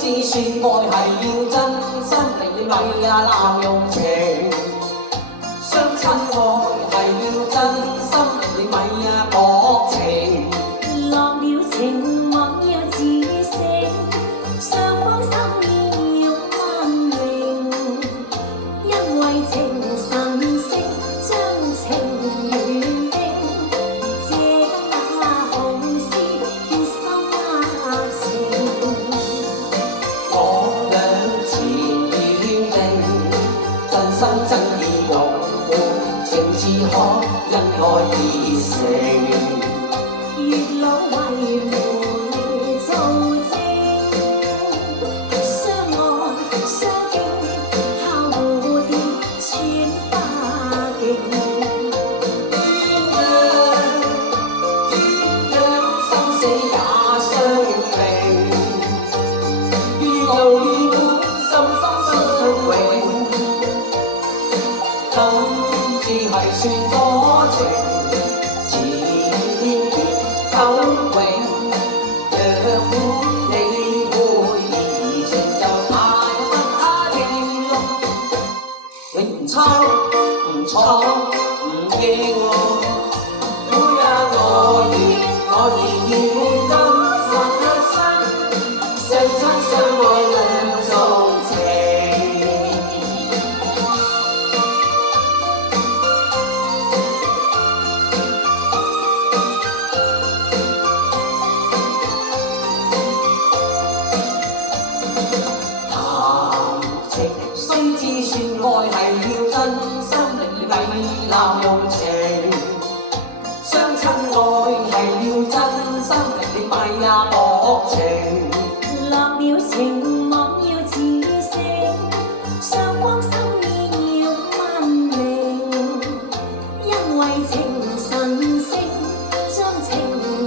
知說愛係要真心，你咪濫用情。相親愛係要真心，你咪薄情。落了情，妄要自省，雙方心意欲安寧，因為情神聖，將情緣定。這那紅絲結心情，我倆前緣定，真心真意共伴，情自可因愛而成。月老為媒做證，相愛相敬，敲蝴蝶穿花徑。鴛鴦生死也相明，於路與本心相永。今次係算多情，前結久永。若本你會移情，就太不應咯。你唔抽唔錯唔應喎。每日我願要跟實生，相親相愛兩種情。談情須知說愛係要真心，你咪濫用情。相親愛係要真心，你咪薄情。落了情，妄要自省，雙方心意欲安寧，因為情神聖，將情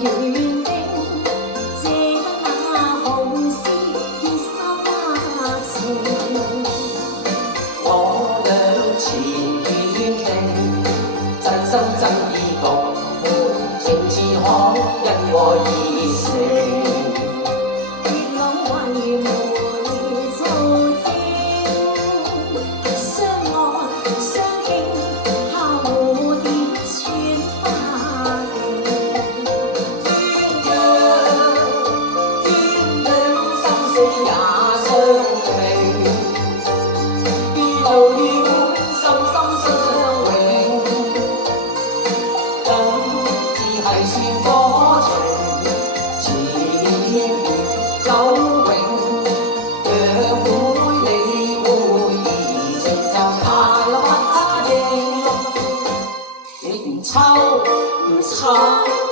緣定。這那紅絲結心情，我倆前緣定，真心真意共伴，情自可因愛而成。月老為媒做證，相愛相敬，敲蝴蝶穿花徑。鴛鴦生死也相明，於路與本心相永。今次係算多情，前緣久永。若會你會移情，就太不應咯。你唔抽唔睬。